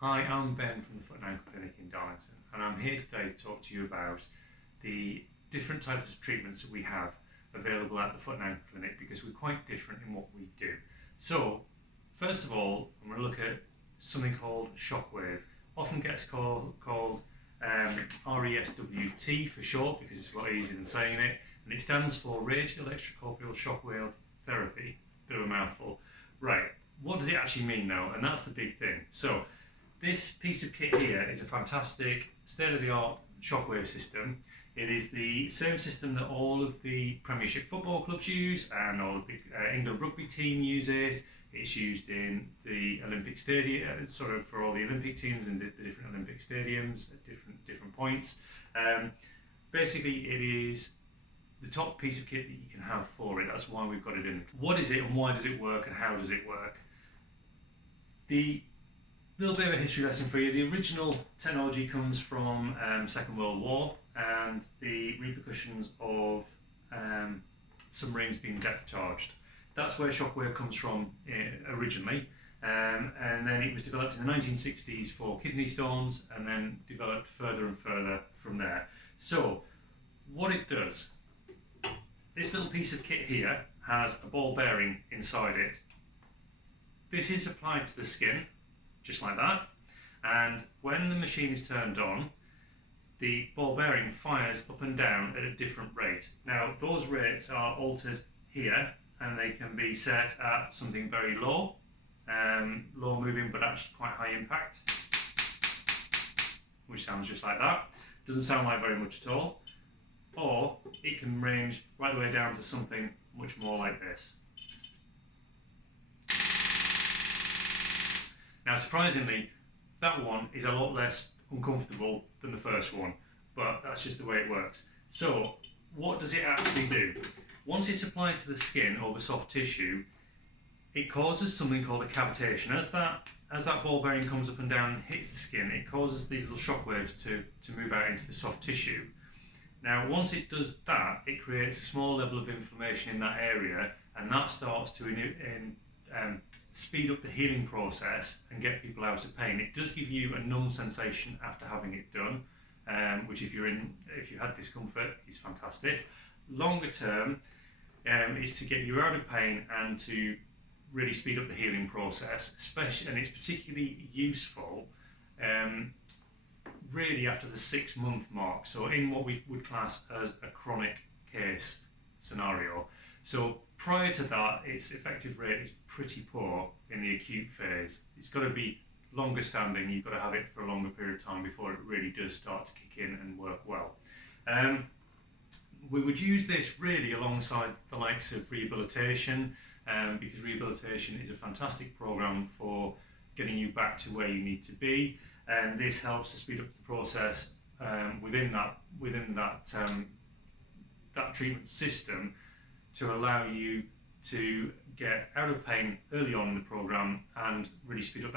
Hi, I'm Ben from the Foot and Ankle Clinic in Darlington, and I'm here today to talk to you about the different types of treatments that we have available at the Foot and Ankle Clinic, because we're quite different in what we do. So, first of all, I'm going to look at something called Shockwave. Often gets called rESWT for short, because it's a lot easier than saying it, and it stands for Radial Extracorporeal Shockwave Therapy. Bit of a mouthful. Right, what does it actually mean though? And that's the big thing. So, this piece of kit here is a fantastic state-of-the-art shockwave system. It is the same system that all of the Premiership football clubs use, and all the big England rugby team use it. It's used in the Olympic stadium, sort of for all the Olympic teams in the different Olympic stadiums at different points. Basically, it is the top piece of kit that you can have for it. That's why we've got it in. What is it, and why does it work, and how does it work? The little bit of a history lesson for you. The original technology comes from Second World War and the repercussions of submarines being depth charged. That's where Shockwave comes from originally, and then it was developed in the 1960s for kidney stones, and then developed further and further from there. So what it does, this little piece of kit here has a ball bearing inside it. This is applied to the skin, just like that, and when the machine is turned on, the ball bearing fires up and down at a different rate. Now, those rates are altered here, and they can be set at something very low, low moving but actually quite high impact, which sounds just like that. Doesn't sound like very much at all. Or it can range right the way down to something much more like this. Now, surprisingly, that one is a lot less uncomfortable than the first one, but that's just the way it works. So, what does it actually do? Once it's applied to the skin over soft tissue, it causes something called a cavitation. As that ball bearing comes up and down and hits the skin, it causes these little shock waves to move out into the soft tissue. Now, once it does that, it creates a small level of inflammation in that area, and that starts to speed up the healing process and get people out of pain. It does give you a numb sensation after having it done, which if you had discomfort is fantastic. Longer term is to get you out of pain and to really speed up the healing process, especially, and it's particularly useful really after the 6-month mark, so in what we would class as a chronic case scenario. So prior to that, its effective rate is pretty poor in the acute phase. It's got to be longer standing, you've got to have it for a longer period of time before it really does start to kick in and work well. We would use this really alongside the likes of rehabilitation, because rehabilitation is a fantastic program for getting you back to where you need to be, and this helps to speed up the process within that treatment system to allow you to get out of pain early on in the program and really speed up that